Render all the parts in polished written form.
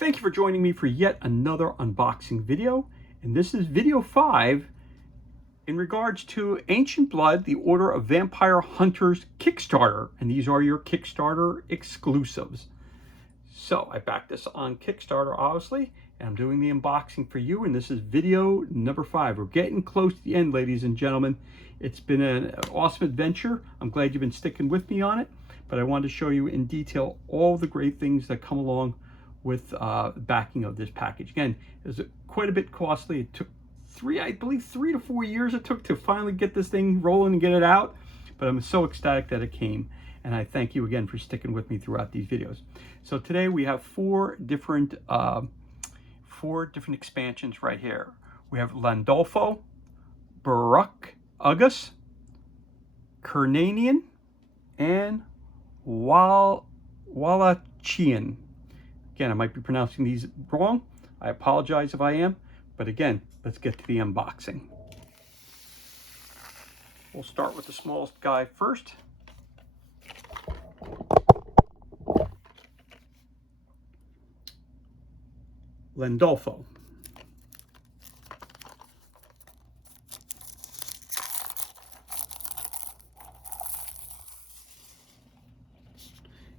Thank you for joining me for yet another unboxing video, and this is video 5 in regards to Ancient Blood, the Order of Vampire Hunters Kickstarter, and these are your Kickstarter exclusives. So I backed this on Kickstarter, obviously, and I'm doing the unboxing for you, and this is video number 5. We're getting close to the end, ladies and gentlemen. It's been an awesome adventure. I'm glad you've been sticking with me on it, but I wanted to show you in detail all the great things that come along with backing of this package. Again, it was quite a bit costly. It took I believe 3 to 4 years it took to finally get this thing rolling and get it out, but I'm so ecstatic that it came, and I thank you again for sticking with me throughout these videos. So today we have four different expansions right here. We have Landolfo, Baruch Ugus, Kernanian, and Wallachian. Again, I might be pronouncing these wrong. I apologize if I am. But again, let's get to the unboxing. We'll start with the smallest guy first. Landolfo.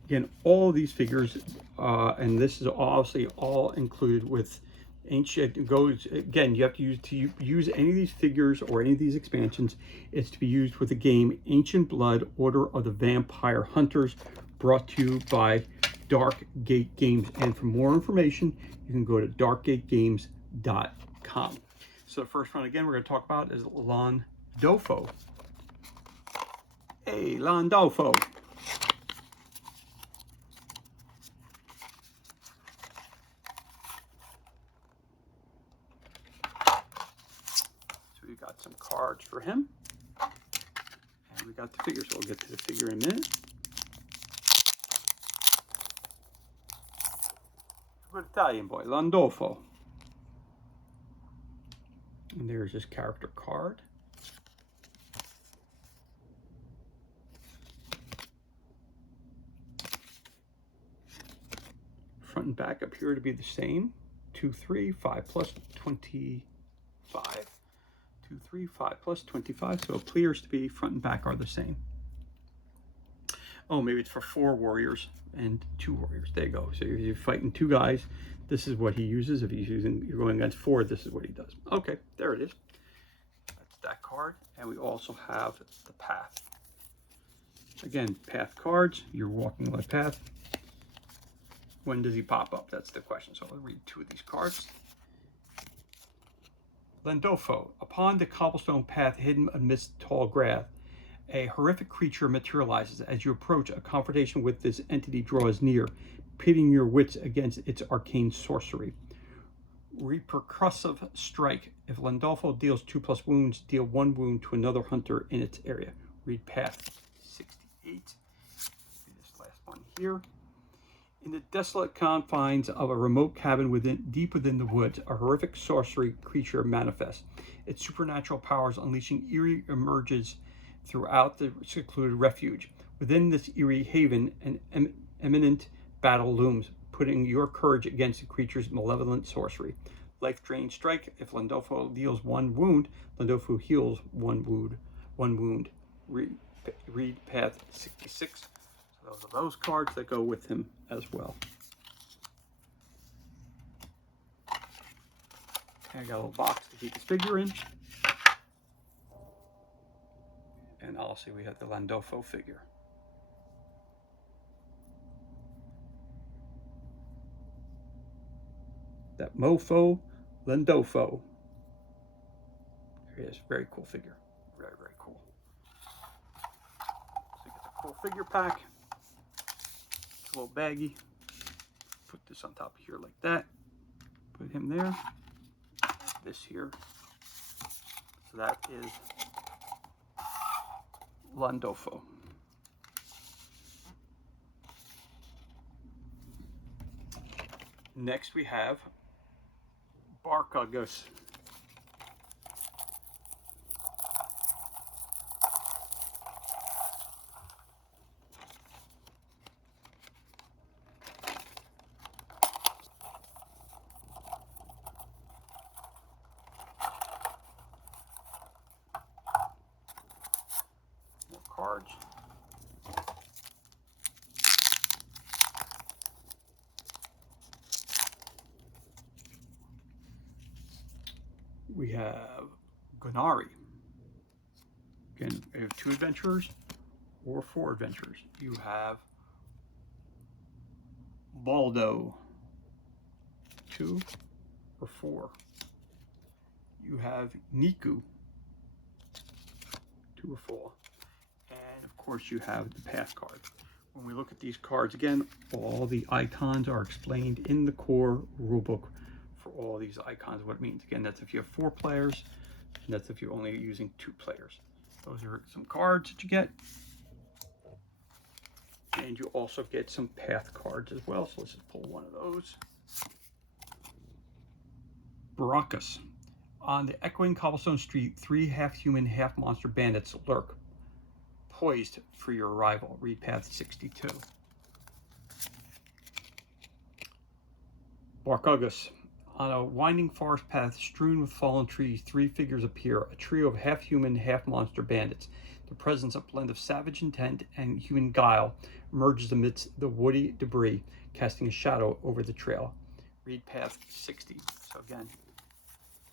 Again, all of these figures, and this is obviously all included with Ancient. Goes again, you have to use any of these figures or any of these expansions. It's to be used with the game Ancient Blood, Order of the Vampire Hunters, brought to you by Dark Gate Games. And for more information, you can go to darkgategames.com. So the first one, again, we're going to talk about is Landolfo. Hey, Landolfo. We got some cards for him, and we got the figure, so we'll get to the figure in a minute. Good Italian boy, Landolfo. And there's his character card. Front and back appear to be the same. 2, 3, 5 plus 25. 2, 3, 5 plus 25, so it appears to be front and back are the same. Oh, maybe it's for 4 warriors and 2 warriors. There you go. So if you're fighting 2 guys, this is what he uses. If you're going against 4, this is what he does. Okay, there it is. That's that card. And we also have the path. Again, path cards. You're walking on a path. When does he pop up? That's the question. So I'll read 2 of these cards. Landolfo, upon the cobblestone path hidden amidst tall grass, a horrific creature materializes. As you approach, a confrontation with this entity draws near, pitting your wits against its arcane sorcery. Repercussive strike. If Landolfo deals 2+ wounds, deal 1 wound to another hunter in its area. Read path 68. This last one here. In the desolate confines of a remote cabin deep within the woods, a horrific sorcery creature manifests. Its supernatural powers unleashing eerie emerges throughout the secluded refuge. Within this eerie haven, an imminent battle looms, putting your courage against the creature's malevolent sorcery. Life drain strike. If Landolfo deals 1 wound, Landolfo heals 1 wound. Read path 66. Those are those cards that go with him as well. I got a little box to keep his figure in. And also we have the Landolfo figure. That mofo, Landolfo. There he is. Very cool figure. Very, very cool. So you get the cool figure pack. A little baggy. Put this on top of here like that. Put him there. This here. So that is Landolfo. Next we have Baruch Ugus. We have Gunari. Again, we have 2 adventurers or 4 adventurers. You have Baldo, 2 or 4. You have Niku, 2 or 4. And of course you have the path card. When we look at these cards again, all the icons are explained in the core rulebook for all these icons, what it means. Again, that's if you have 4 players, and that's if you're only using 2 players. Those are some cards that you get. And you also get some path cards as well. So let's just pull one of those. Baracus. On the echoing cobblestone street, 3 half-human, half-monster bandits lurk, poised for your arrival. Read path 62. Barkugus. On a winding forest path strewn with fallen trees, 3 figures appear, a trio of half-human, half-monster bandits. The presence of a blend of savage intent and human guile emerges amidst the woody debris, casting a shadow over the trail. Read path 60. So again,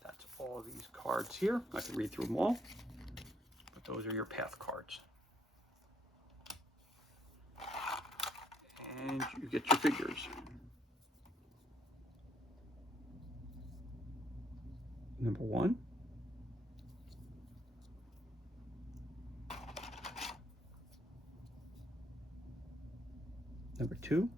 that's all of these cards here. I can read through them all, but those are your path cards. And you get your figures. Number 1. Number 2.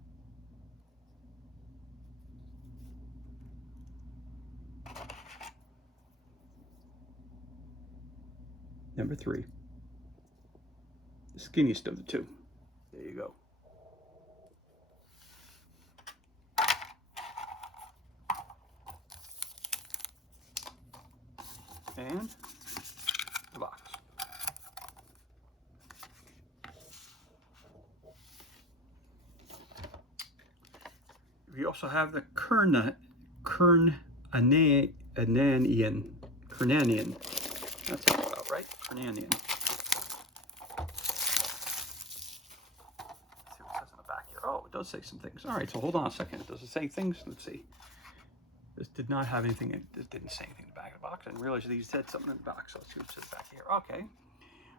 Number 3. The skinniest of the 2. There you go. And the box. We also have the Kernanian. That sounds about right. Kernanian. Let's see what it says on the back here. Oh, it does say some things. All right, so hold on a second. Does it say things? Let's see. This did not have anything. It didn't say anything in the back of the box. I didn't realize these said something in the box. So let's see what it says back here. Okay.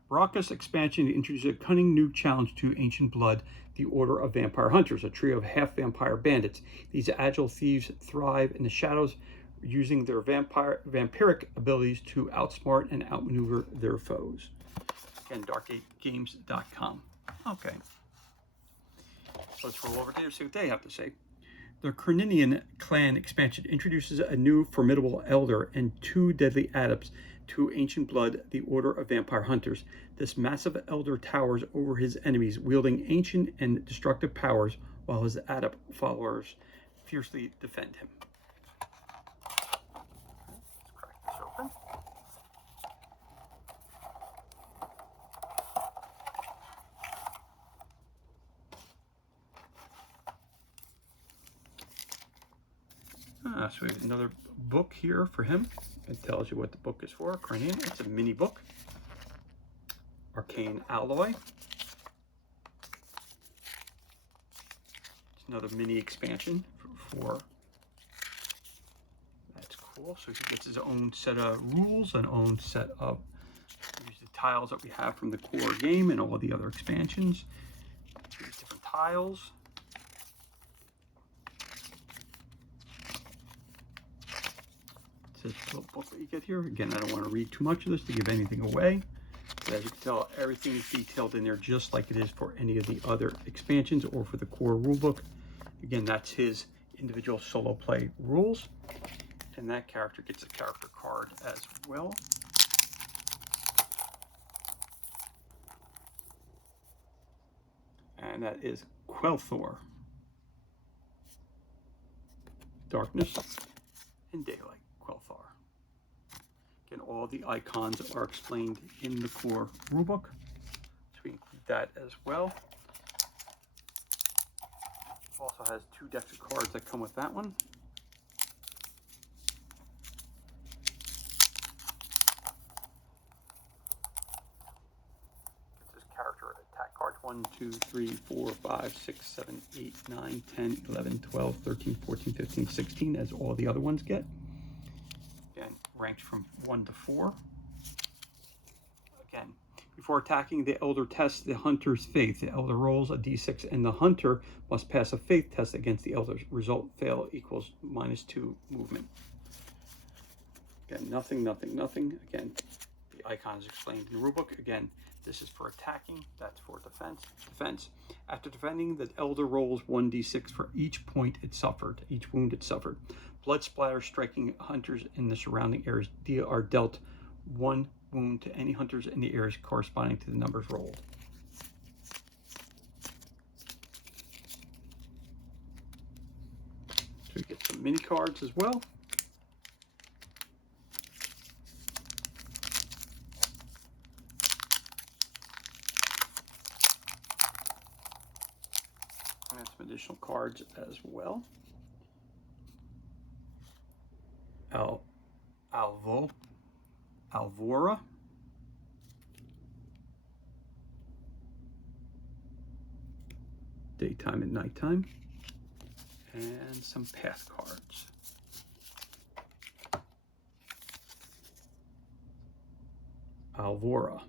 Baracus expansion introduces a cunning new challenge to Ancient Blood, the Order of Vampire Hunters, a trio of half-vampire bandits. These agile thieves thrive in the shadows, using their vampiric abilities to outsmart and outmaneuver their foes. Again, darkgategames.com. Okay. Let's roll over there and see what they have to say. The Kernanian clan expansion introduces a new formidable elder and 2 deadly adepts to Ancient Blood, the Order of Vampire Hunters. This massive elder towers over his enemies, wielding ancient and destructive powers, while his adept followers fiercely defend him. Let's crack this open. So we have another book here for him. It tells you what the book is for. Kernanian. It's a mini book. Arcane Alloy. It's another mini expansion for. That's cool. So he gets his own set of rules, an own set of use the tiles that we have from the core game and all the other expansions. Here's different tiles. This little book that you get here. Again, I don't want to read too much of this to give anything away. But as you can tell, everything is detailed in there just like it is for any of the other expansions or for the core rulebook. Again, that's his individual solo play rules. And that character gets a character card as well. And that is Quelthor. Darkness and Daylight. Quelthor. Again, all the icons are explained in the core rulebook, so we include that as well. Also has 2 decks of cards that come with that one. This is character attack cards 1, 2, 3, 4, 5, 6, 7, 8, 9, 10, 11, 12, 13, 14, 15, 16, as all the other ones get. ranked from 1 to 4. Again, before attacking, the elder tests the hunter's faith. The elder rolls a d6 and the hunter must pass a faith test against the elder's result. Fail equals -2 movement. Again, nothing, nothing, nothing. Again, the icon is explained in the rulebook. Again, this is for attacking, that's for defense. After defending, the elder rolls 1d6 for each point it suffered, each wound it suffered. Blood splatters striking hunters in the surrounding areas are dealt 1 wound to any hunters in the areas corresponding to the numbers rolled. So we get some mini cards as well. And some additional cards as well. Alvora. Daytime and nighttime. And some path cards. Alvora.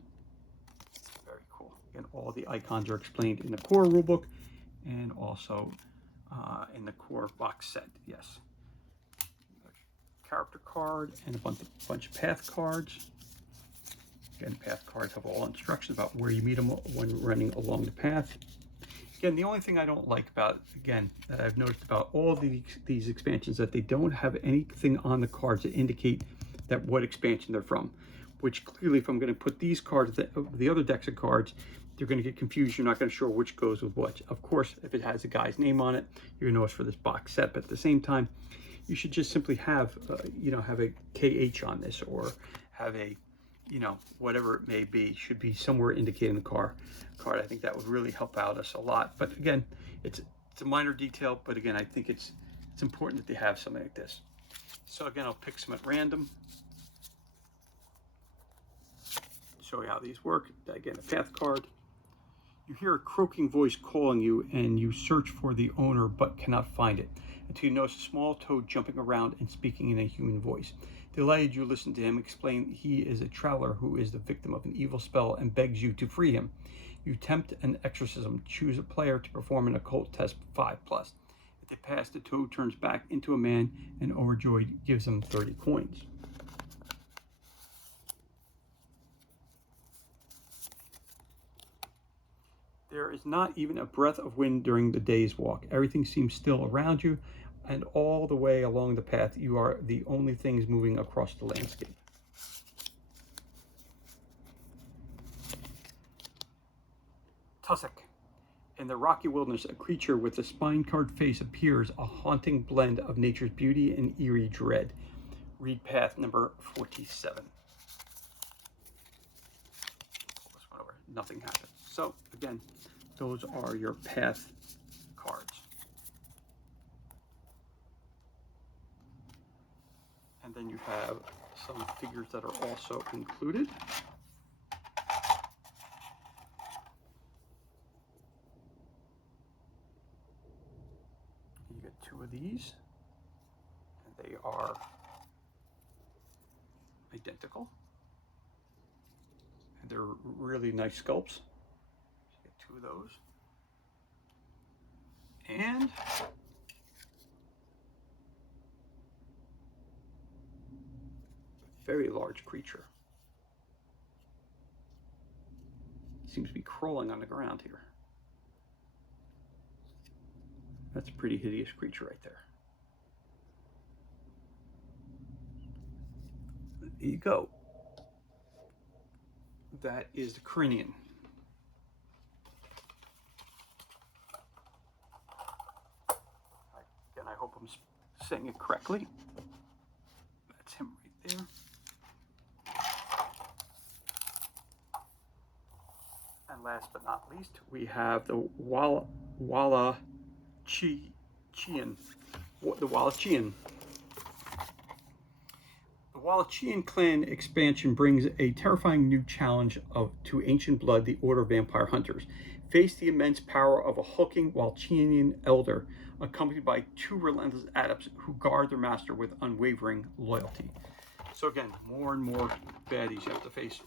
Very cool. Again, all the icons are explained in the core rulebook and also in the core box set. Yes. Character card and a bunch of path cards. Again, path cards have all instructions about where you meet them when running along the path. Again, the only thing I don't like about, again, that I've noticed about all these expansions, that they don't have anything on the cards that indicate that what expansion they're from, which clearly, if I'm going to put these cards, the other decks of cards, they're going to get confused. You're not going to sure which goes with what. Of course, if it has a guy's name on it, you're going to know it's for this box set, but at the same time, you should just simply have, have a KH on this, or have a, whatever it may be, should be somewhere indicating the card. I think that would really help out us a lot. But again, it's a minor detail, but again, I think it's important that they have something like this. So again, I'll pick some at random. Show you how these work. Again, a path card. You hear a croaking voice calling you, and you search for the owner but cannot find it until you notice a small toad jumping around and speaking in a human voice. Delighted, you listen to him explain he is a traveler who is the victim of an evil spell and begs you to free him. You attempt an exorcism. Choose a player to perform an occult test 5+. If they pass, the toad turns back into a man and overjoyed gives them 30 coins. There is not even a breath of wind during the day's walk. Everything seems still around you, and all the way along the path, you are the only things moving across the landscape. Tussock. In the rocky wilderness, a creature with a spine-carved face appears, a haunting blend of nature's beauty and eerie dread. Read path number 47. Pull this one over. Nothing happens. So again, those are your path cards. And then you have some figures that are also included. You get 2 of these, and they are identical. And they're really nice sculpts. So you get 2 of those. And a very large creature. Seems to be crawling on the ground here. That's a pretty hideous creature right there. There you go. That is the Cranian. Again, I hope I'm saying it correctly. That's him right there. And last but not least, we have the Wallachian. The Wallachian. The Wallachian clan expansion brings a terrifying new challenge to Ancient Blood, the Order of Vampire Hunters. Face the immense power of a hulking Wallachian elder, accompanied by 2 relentless adepts who guard their master with unwavering loyalty. So again, more and more baddies you have to face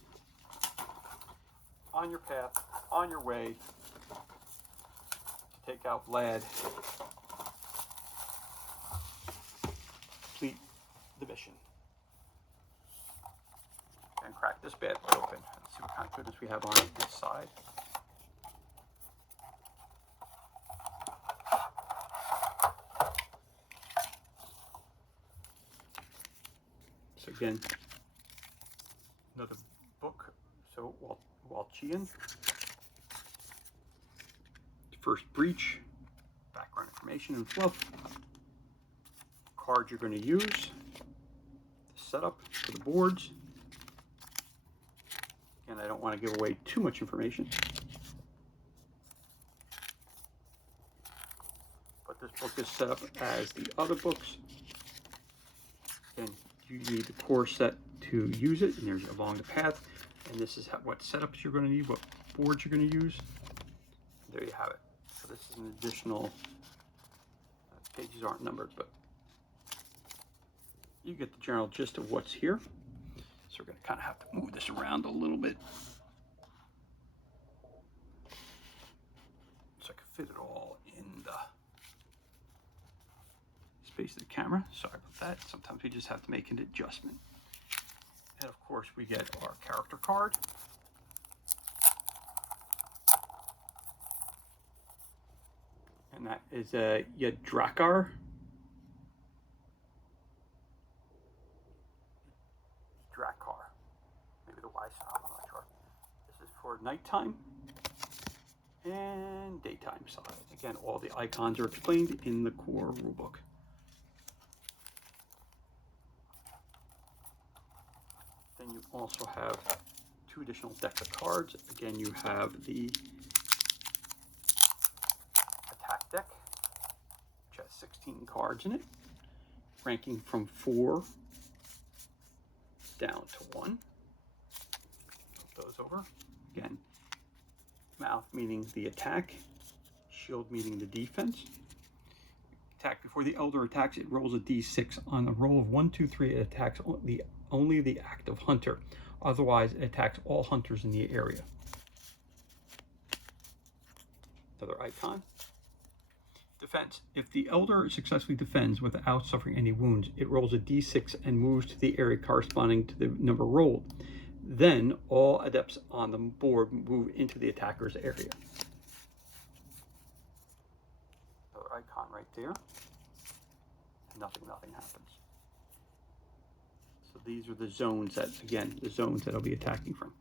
on your path, on your way to take out Vlad. Complete the mission. And crack this bad boy open. Let's see what kind of goodness we have on this side. So again, another book. So Walchian, First Breach, background information and fluff, cards you're going to use, the setup for the boards. Again, I don't want to give away too much information, but this book is set up as the other books. And you need the core set to use it, and there's along the path. And this is what setups you're going to need, what boards you're going to use. There you have it. So this is an additional, pages aren't numbered, but you get the general gist of what's here. So we're going to kind of have to move this around a little bit so I can fit it all in the space of the camera. Sorry about that. Sometimes we just have to make an adjustment. And of course we get our character card. And that is a Yadrakar. Drakar. Maybe the Y sound, I'm not sure. This is for nighttime and daytime side. Again, all the icons are explained in the core rulebook. Then you also have 2 additional decks of cards. Again, you have the attack deck, which has 16 cards in it, ranking from 4 down to 1. Flip those over. Again, mouth meaning the attack, shield meaning the defense. Attack before the elder attacks, it rolls a d6. On a roll of 1, 2, 3, it attacks only the active hunter. Otherwise, it attacks all hunters in the area. Another icon. Defense. If the elder successfully defends without suffering any wounds, it rolls a d6 and moves to the area corresponding to the number rolled. Then all adepts on the board move into the attacker's area. Another icon right there. Nothing happens. So these are the zones that, again, the zones that I'll be attacking from.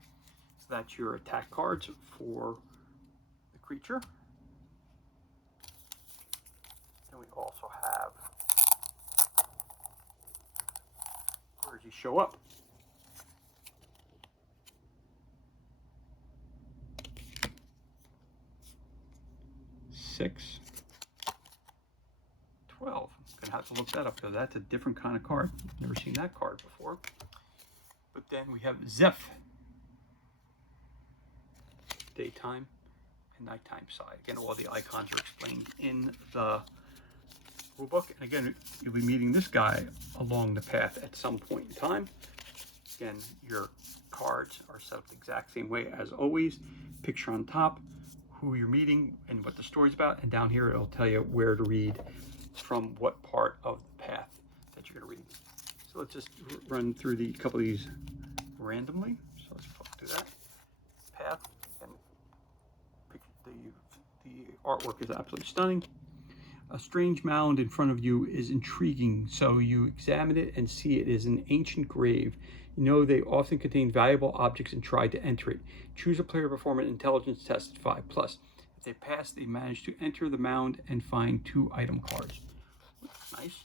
So that's your attack cards for the creature. Then we also have, where does he show up? Six, 12. I'm gonna have to look that up because that's a different kind of card. Never seen that card before. But then we have Zeph, daytime and nighttime side. Again, all the icons are explained in the rulebook. And again, you'll be meeting this guy along the path at some point in time. Again, your cards are set up the exact same way as always. Picture on top, who you're meeting and what the story's about, and down here it'll tell you where to read from what part of the path that you're going to read. So let's just run through a couple of these randomly. So let's do that. Path, and the artwork is absolutely stunning. A strange mound in front of you is intriguing, so you examine it and see it is an ancient grave. You know they often contain valuable objects and try to enter it. Choose a player to perform an intelligence test 5+. If they pass, they manage to enter the mound and find 2 item cards. Nice.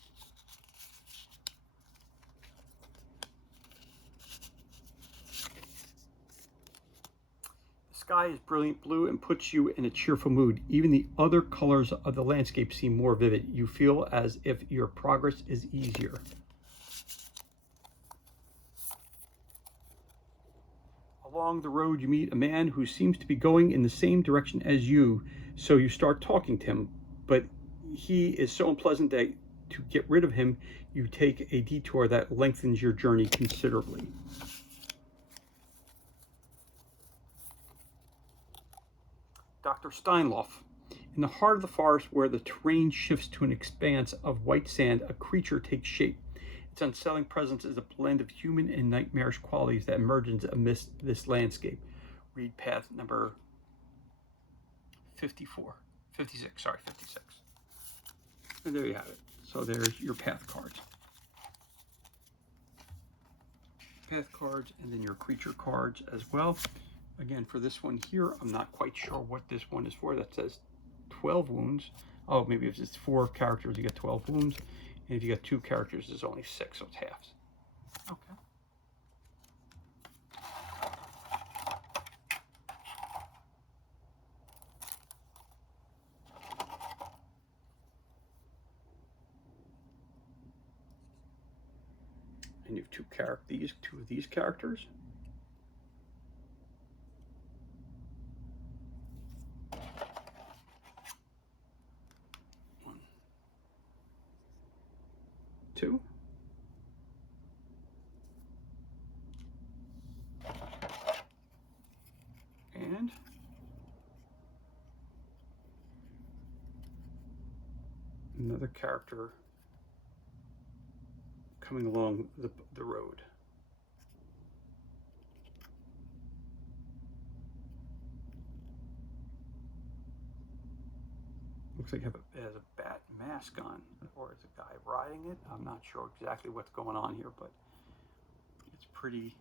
The sky is brilliant blue and puts you in a cheerful mood. Even the other colors of the landscape seem more vivid. You feel as if your progress is easier. Along the road, you meet a man who seems to be going in the same direction as you, so you start talking to him, but he is so unpleasant that to get rid of him, you take a detour that lengthens your journey considerably. Dr. Steinloff. In the heart of the forest, where the terrain shifts to an expanse of white sand, a creature takes shape. Its unsettling presence is a blend of human and nightmarish qualities that emerges amidst this landscape. Read path number 56. And there you have it. So there's your path cards. Path cards, and then your creature cards as well. Again, for this one here, I'm not quite sure what this one is for. That says 12 wounds. Oh, maybe if it's 4 characters, you get 12 wounds. And if you get 2 characters, there's only 6, so it's halves. Okay. And you have two of these characters. One, 2. And another character coming along the road. Looks like it has a bat mask on, or is a guy riding it? I'm not sure exactly what's going on here, but it's pretty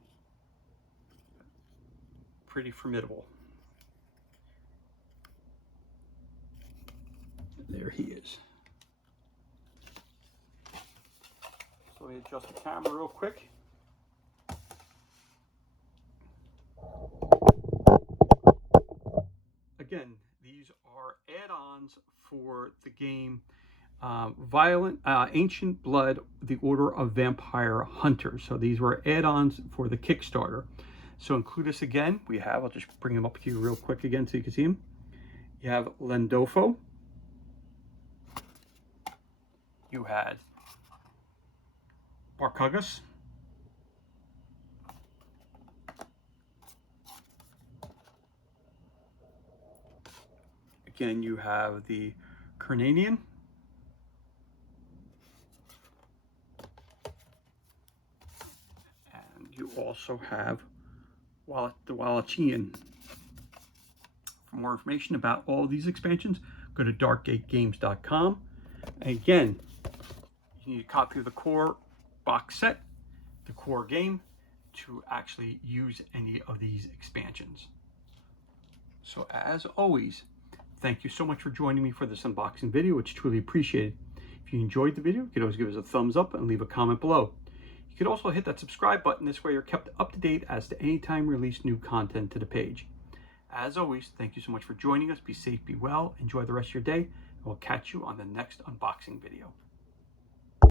formidable. There he is. So let me adjust the camera real quick. Again, these are add-ons for the game Ancient Blood, the Order of Vampire Hunters. So these were add-ons for the Kickstarter. So include this again. I'll just bring them up to you real quick again so you can see them. You have Lendofo. You had Barcagus. Again, you have the Carnanian. And you also have the Wallachian. For more information about all these expansions, go to darkgategames.com. Again, you need a copy of the core box set, the core game, to actually use any of these expansions. So as always, thank you so much for joining me for this unboxing video. It's truly appreciated. If you enjoyed the video, you can always give us a thumbs up and leave a comment below. You could also hit that subscribe button. This way you're kept up to date as to any time we release new content to the page. As always, thank you so much for joining us. Be safe, be well, enjoy the rest of your day, and we'll catch you on the next unboxing video.